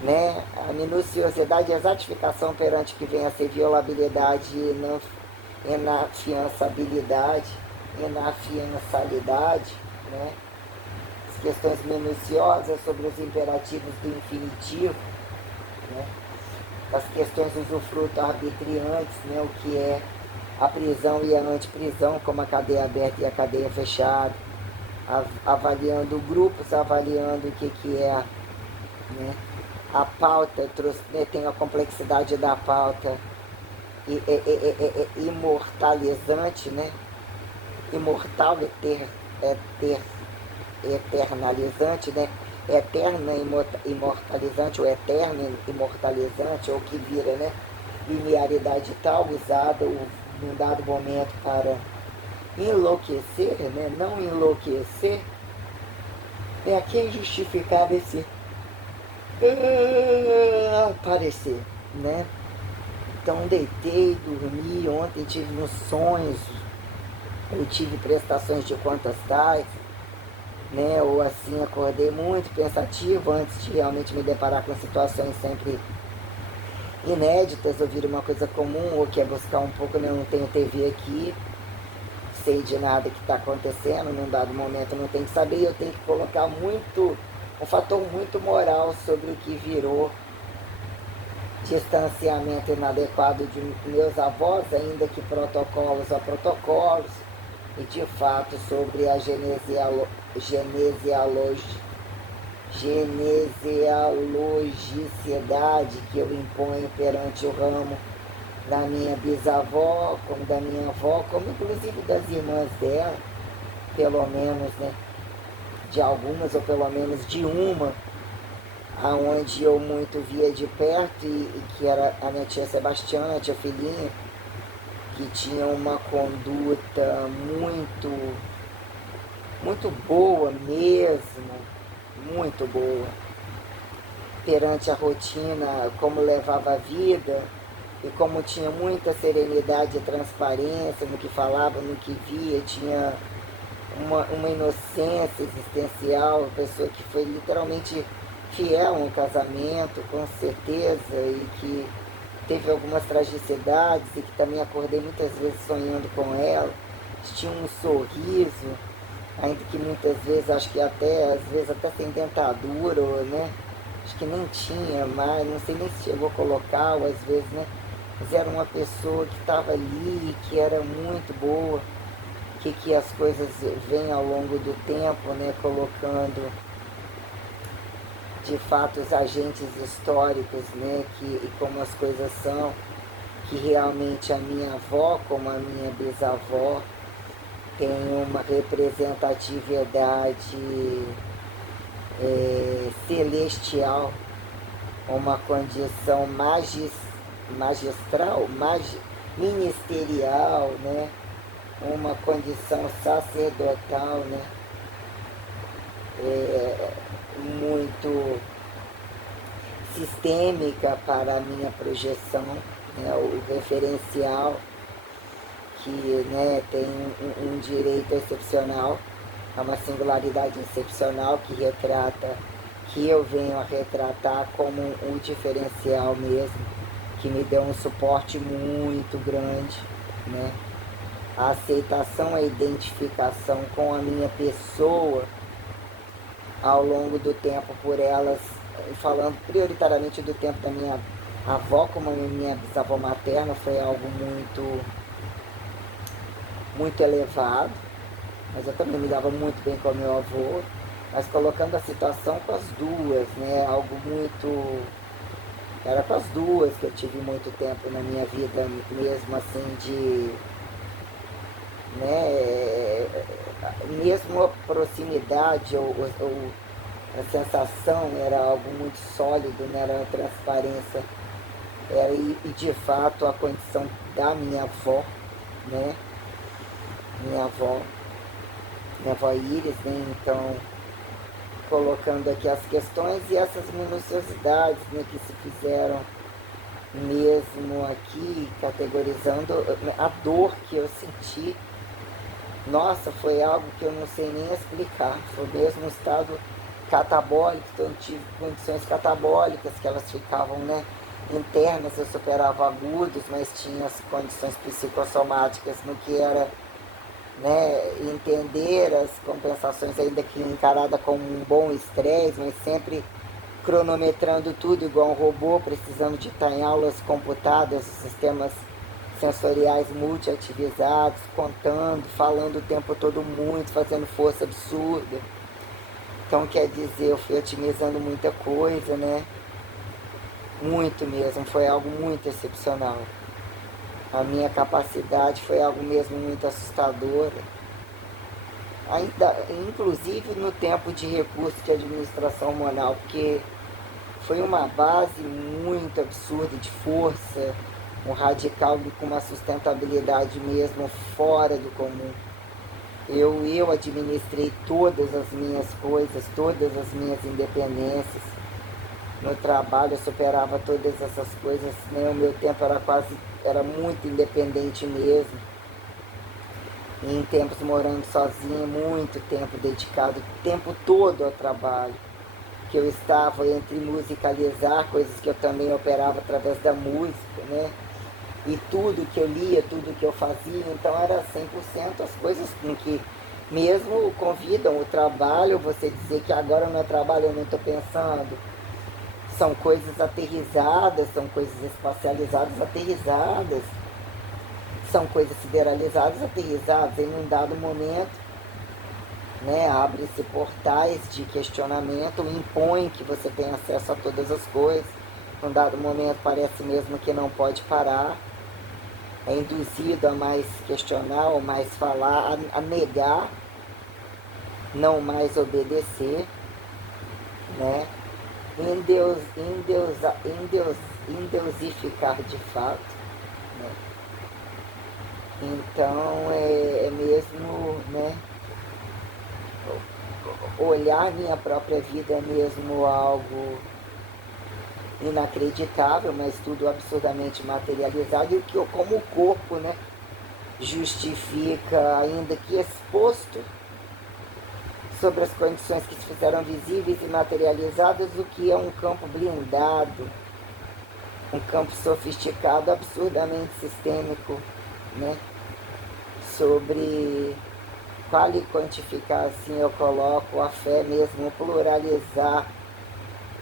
né? A minuciosidade e a exatificação perante que vem a ser violabilidade e inafiançabilidade, inafiançalidade, né? As questões minuciosas sobre os imperativos do infinitivo, né? As questões usufruto arbitriantes, né? O que é a prisão e a antiprisão, como a cadeia aberta e a cadeia fechada, avaliando grupos, avaliando o que é, né? A pauta, né, tem a complexidade da pauta imortalizante, né? Imortal, eternalizante, né? Eterna imortalizante, ou eterno imortalizante, ou que vira, né? Linearidade tal, usada num dado momento para enlouquecer, né? Não enlouquecer, é quem justificava esse aparecer, né? Então deitei, dormi, ontem tive uns sonhos, eu tive prestações de contas tais, né? Ou assim, acordei muito pensativo antes de realmente me deparar com situações sempre inéditas, ouvir uma coisa comum, ou que é buscar um pouco, né? Eu não tenho TV aqui, sei de nada que está acontecendo, num dado momento não tenho que saber, eu tenho que colocar um fator muito moral sobre o que virou distanciamento inadequado de meus avós, ainda que protocolos a protocolos, e de fato sobre a genesiologicidade que eu imponho perante o ramo da minha bisavó, como da minha avó, como inclusive das irmãs dela, pelo menos, né, de algumas, ou pelo menos de uma, aonde eu muito via de perto, e que era a minha tia Sebastiana, a tia filhinha, que tinha uma conduta muito boa mesmo, muito boa, perante a rotina, como levava a vida, e como tinha muita serenidade e transparência no que falava, no que via, tinha uma inocência existencial, pessoa que foi literalmente fiel a um casamento, com certeza, e que teve algumas tragicidades, e que também acordei muitas vezes sonhando com ela. Tinha um sorriso, ainda que muitas vezes, acho que às vezes até sem dentadura, né? Acho que nem tinha mais, não sei nem se chegou a colocar, ou às vezes, né? Mas era uma pessoa que estava ali, que era muito boa, que as coisas vêm ao longo do tempo, né? Colocando de fato os agentes históricos, né? E como as coisas são, que realmente a minha avó, como a minha bisavó, tem uma representatividade celestial, uma condição magistral, ministerial, né? Uma condição sacerdotal, né? Muito sistêmica para a minha projeção, né? O referencial, que, né, tem um direito excepcional, é uma singularidade excepcional que eu venho a retratar como um diferencial mesmo, que me deu um suporte muito grande, né? A aceitação, a identificação com a minha pessoa ao longo do tempo por elas, falando prioritariamente do tempo da minha avó como a minha bisavó materna, foi algo muito elevado, mas eu também me dava muito bem com o meu avô, mas colocando a situação com as duas, né, algo muito... Era com as duas que eu tive muito tempo na minha vida, mesmo assim, né, mesmo a proximidade ou a sensação era algo muito sólido, né, era uma transparência, e de fato a condição da minha avó, né, minha avó Iris, né, então colocando aqui as questões e essas minuciosidades, né, que se fizeram mesmo aqui, categorizando a dor que eu senti. Nossa, foi algo que eu não sei nem explicar, foi mesmo um estado catabólico, então eu tive condições catabólicas, que elas ficavam, né, internas, eu superava agudos, mas tinha as condições psicossomáticas no que era, né, entender as compensações, ainda que encarada como um bom estresse, mas sempre cronometrando tudo igual um robô, precisando de estar em aulas computadas, sistemas sensoriais multiativizados, contando, falando o tempo todo muito, fazendo força absurda. Então, quer dizer, eu fui otimizando muita coisa, né? Muito mesmo, foi algo muito excepcional. A minha capacidade foi algo mesmo muito assustador. Ainda, inclusive no tempo de recurso de administração hormonal, porque foi uma base muito absurda de força, um radical com uma sustentabilidade mesmo fora do comum. Eu administrei todas as minhas coisas, todas as minhas independências. No trabalho eu superava todas essas coisas, né? O meu tempo era muito independente mesmo. E em tempos morando sozinha, muito tempo dedicado, o tempo todo ao trabalho. Que eu estava entre musicalizar, coisas que eu também operava através da música, né? E tudo que eu lia, tudo que eu fazia, então era 100% as coisas com que mesmo convidam o trabalho, você dizer que agora não é trabalho, eu não estou pensando. São coisas aterrizadas, são coisas espacializadas aterrizadas, são coisas sideralizadas aterrizadas. Em um dado momento, né, abre-se portais de questionamento, impõe que você tenha acesso a todas as coisas. Num dado momento parece mesmo que não pode parar. É induzido a mais questionar, ou mais falar, a negar, não mais obedecer, né? Endeusificar de fato, né? Então é mesmo, né? Olhar minha própria vida é mesmo algo inacreditável, mas tudo absurdamente materializado, e o que eu, como o corpo, né, justifica, ainda que exposto sobre as condições que se fizeram visíveis e materializadas, o que é um campo blindado, um campo sofisticado, absurdamente sistêmico, né, sobre qual e quantificar, assim eu coloco a fé mesmo, pluralizar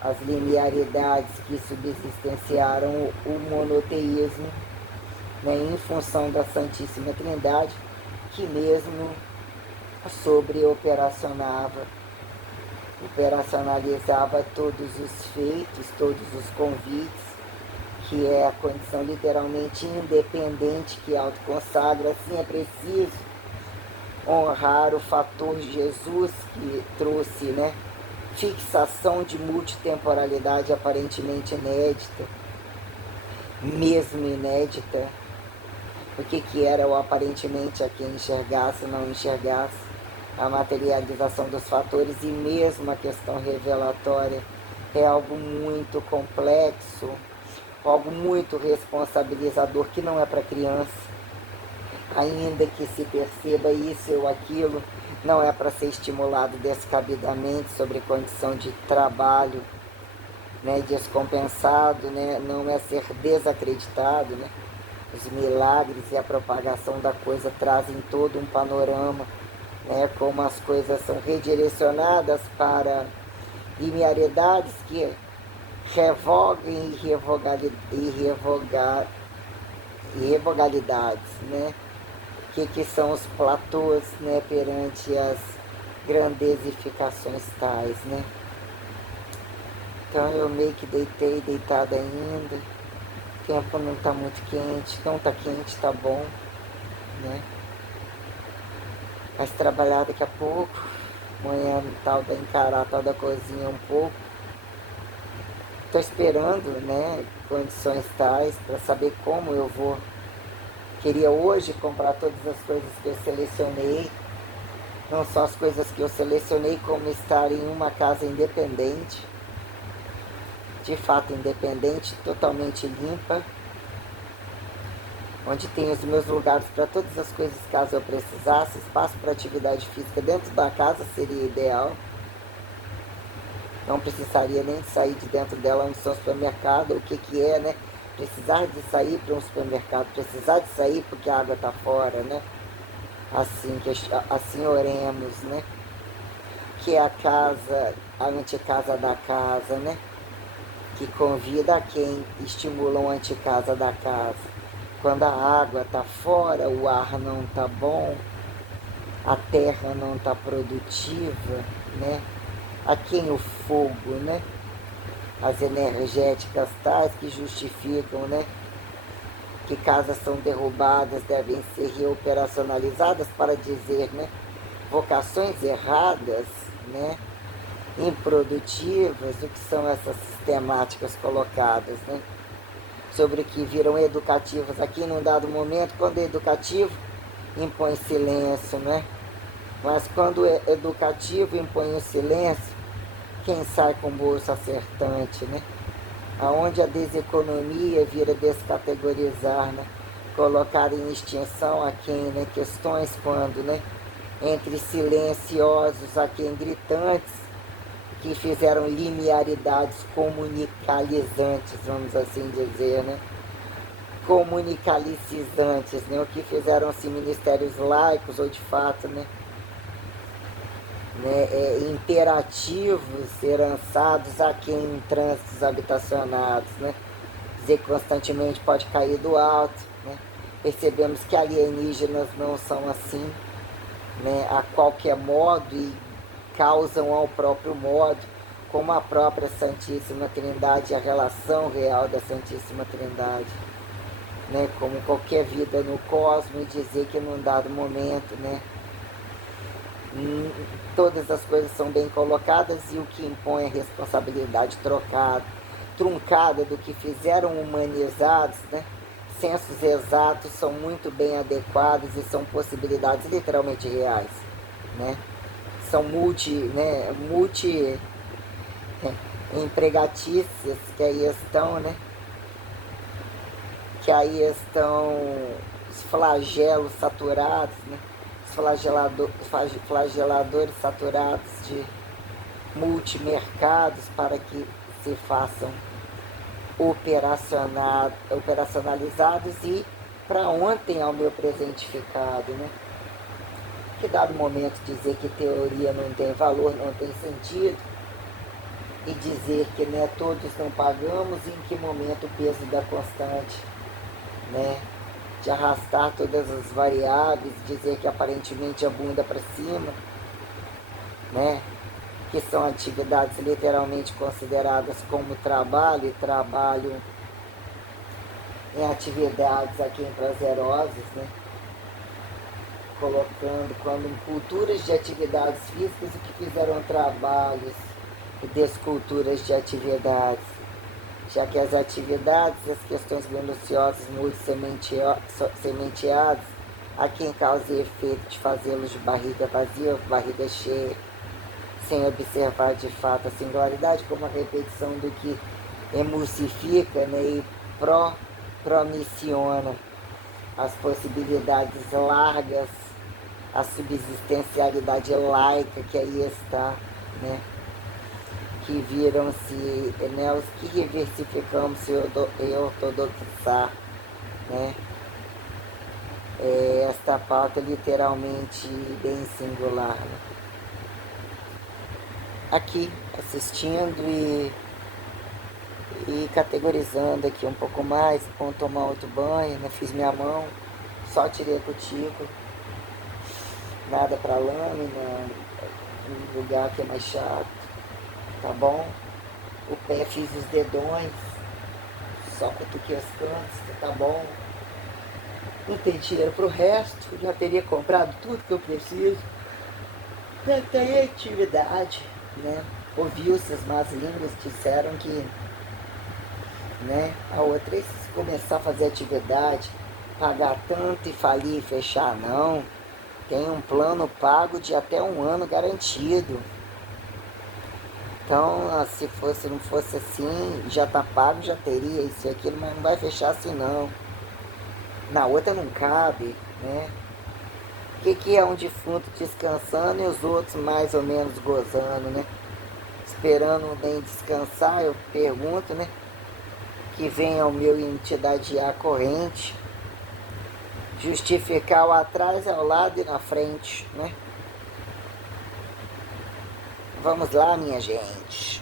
as linearidades que subsistenciaram o monoteísmo, né, em função da Santíssima Trindade, que mesmo operacionalizava todos os feitos, todos os convites, que é a condição literalmente independente que autoconsagra. Assim é preciso honrar o fator Jesus, que trouxe, né, fixação de multitemporalidade aparentemente inédita, mesmo inédita. O que era o aparentemente a quem enxergasse, não enxergasse, a materialização dos fatores, e mesmo a questão revelatória é algo muito complexo, algo muito responsabilizador, que não é para criança. Ainda que se perceba isso ou aquilo, não é para ser estimulado descabidamente sobre condição de trabalho, né, descompensado, né, não é ser desacreditado, né. Os milagres e a propagação da coisa trazem todo um panorama, né, como as coisas são redirecionadas para linearidades que revogam irrevogalidades, né? Que são os platôs, né, perante as grandesificações tais, né? Então eu meio que deitada ainda, o tempo não está muito quente, não está quente, está bom, né? Mas trabalhar daqui a pouco, amanhã tal da encarar tal da cozinha um pouco. Estou esperando, né, condições tais para saber como eu vou. Queria hoje comprar todas as coisas que eu selecionei, não só as coisas que eu selecionei, como estar em uma casa independente, de fato independente, totalmente limpa, onde tem os meus lugares para todas as coisas caso eu precisasse. Espaço para atividade física dentro da casa seria ideal, não precisaria nem de sair de dentro dela, onde são supermercado, o que é, né? Precisar de sair para um supermercado, precisar de sair porque a água está fora, né? Assim oremos, né? Que é a casa, a anticasa da casa, né? Que convida a quem estimula a anticasa da casa. quando a água está fora, o ar não está bom, a terra não está produtiva, né? A quem o fogo, né? As energéticas tais que justificam, né? Que casas são derrubadas devem ser reoperacionalizadas para dizer, né? Vocações erradas, né? Improdutivas, o que são essas sistemáticas colocadas, né? Sobre o que viram educativas aqui num dado momento, quando é educativo, impõe silêncio, né? Mas quando é educativo, impõe o silêncio, quem sai com o bolso acertante, né? Aonde a deseconomia vira descategorizar, né? Colocar em extinção a quem, né? Questões quando, né? Entre silenciosos a quem gritantes, que fizeram linearidades comunicalizantes, vamos assim dizer, né? Comunicalicizantes, né? O que fizeram-se ministérios laicos, ou de fato, né? Imperativos ser lançados a quem em trânsitos habitacionados, né? Dizer que constantemente pode cair do alto, né? Percebemos que alienígenas não são assim, né? A qualquer modo e causam ao próprio modo, como a própria Santíssima Trindade, a relação real da Santíssima Trindade, né? Como qualquer vida no cosmos, e dizer que num dado momento, né? Todas as coisas são bem colocadas e o que impõe a responsabilidade truncada do que fizeram humanizados, né? Sensos exatos são muito bem adequados e são possibilidades literalmente reais, né? São multi empregatícias que aí estão, né? Que aí estão os flagelos saturados, né? Flageladores saturados de multimercados para que se façam operacionalizados e para ontem ao meu presentificado, né? Que dado momento dizer que teoria não tem valor, não tem sentido, e dizer que, né, todos não pagamos, e em que momento o peso da constante, né? De arrastar todas as variáveis, dizer que aparentemente abunda para cima, né? Que são atividades literalmente consideradas como trabalho, e trabalho em atividades aqui prazerosas, né? Colocando quando em culturas de atividades físicas o que fizeram trabalhos e desculturas de atividades, já que as atividades, as questões minuciosas, muito sementeadas, há quem cause efeito de fazê-los de barriga vazia ou barriga cheia, sem observar de fato a singularidade, como a repetição do que emulsifica, né, e promissiona as possibilidades largas, a subsistencialidade laica que aí está, né? Que viram-se, né, os que reversificamos se ortodoxar, né? Esta pauta literalmente bem singular, né? Aqui, assistindo e categorizando aqui um pouco mais, vamos tomar outro banho, né? Fiz minha mão, só tirei a cutícula, nada para lâmina, um lugar que é mais chato, tá bom? O pé fiz os dedões, só cutuquei os cantos, tá bom? Não tem dinheiro pro resto, já teria comprado tudo que eu preciso. Não tem atividade, né? Ouviu-se as más línguas, disseram que, né, a outra é se começar a fazer atividade, pagar tanto e falir e fechar, não. Tem um plano pago de até 1 ano garantido. Então, se não fosse assim, já tá pago, já teria isso e aquilo, mas não vai fechar assim não. Na outra não cabe, né? O que é um defunto descansando e os outros mais ou menos gozando, né? Esperando bem descansar, eu pergunto, né? Que venha o meu entidade corrente justificar o atrás, ao lado e na frente, né? Vamos lá, minha gente.